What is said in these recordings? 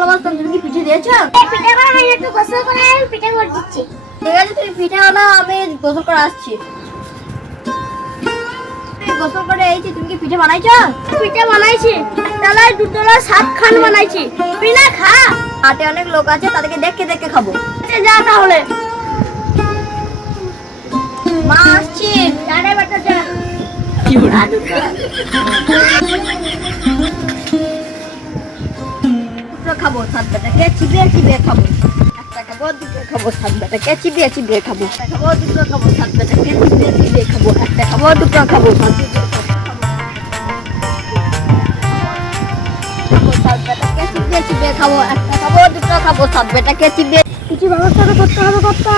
ভালোবাসতাম তুমি কি পিঠে দিয়েছ? পিঠে করা হয় একটু গোসল করে পিঠে করে দিচ্ছি। ঠিক আছে তুমি পিঠে আনো আমি গোসল করে আসছি। গোসল করে এইছি তুমি কি পিঠে বানাইছো? পিঠে বানাইছি। তাহলে দুটোলা সাত খান বানাইছি। তুমি না খা। হাতে অনেক লোক আছে তাদেরকে দেখে দেখে খাব। আচ্ছা, যা তাহলে। মা আসছি। কি সাত চিবিয়ে চিবিয়ে খাব। একটা খাব, দুটো খাব কিছু ব্যবস্থা তো করতে হবে কর্তা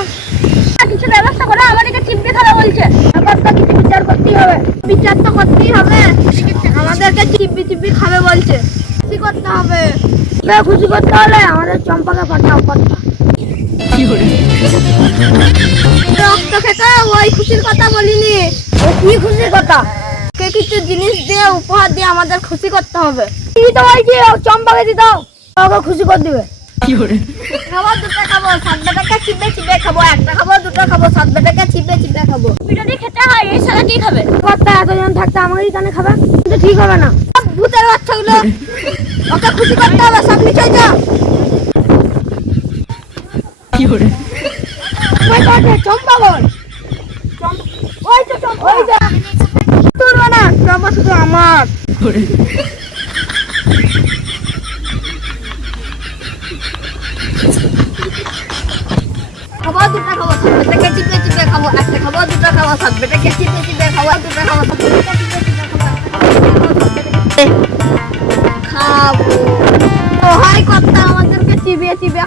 কিছু ব্যবস্থা করে আমাদেরকে চিমড়ে খাওয়া বলছে কর্তা কিছু বিচার করতেই হবে। বিচার তো করতেই হবে। আমাদেরকে চিপি চিপি খাবে বলছে। কি করতে হবে? খুশি করতে হলে আমাদের চম্পাকে পাঠাও কর্তা রক্ত খেতে ওই খুশির কথা বলিনি। ও কি খুশির কথা? কে কিছু জিনিস দিয়ে উপহার দিয়ে আমাদের খুশি করতে হবে। কি তো বলছি? ও চম্পাকে দিতে ওকে খুশি করে দিবে। খাব দুটো খাব সাত বেটাকে চিবিয়ে চিবিয়ে খাব একটা খাব দুটো খাব সাত বেটাকে চিবিয়ে চিবিয়ে খাব। দিয়ে খেতে হয় এই সারা কি খাবে? কর্তা এতজন থাকতে আমারই কানে খাবে? কিন্তু ঠিক হবে না। ভূতের বাচ্চাগুলো ওকে খুশি করতে হবে সব নিচে যা ওই তো আছে, চম্পা বল ওই তো চম্পা ওই তো তোর না চম্পা শুধু আমার। খাব দুটো খাব সাত বেটাকে চিবিয়ে চিবিয়ে খাব একটা খাব দুটো খাব সাত বেটাকে চিবিয়ে চিবিয়ে খাব দুটো খাব সাত বেটাকে চিবিয়ে চিবিয়ে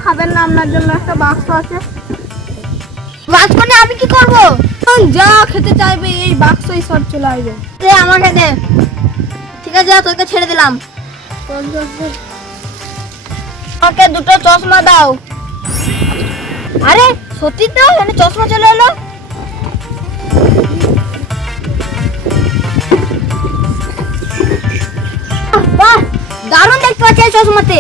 খাবেন না আপনার জন্য একটা বাক্স আছে। বাস মানে আমি কি করব? যা খেতে চাইবে এই বাক্সই সব চলে আসবে। আমাকে দে ঠিক আছে তোকে ছেড়ে দিলাম। আমাকে দুটো চশমা দাও। আরে সত্যি তো? এখানে চশমা চলে এলো? দারুণ দেখতে পাচ্ছি চশমাতে।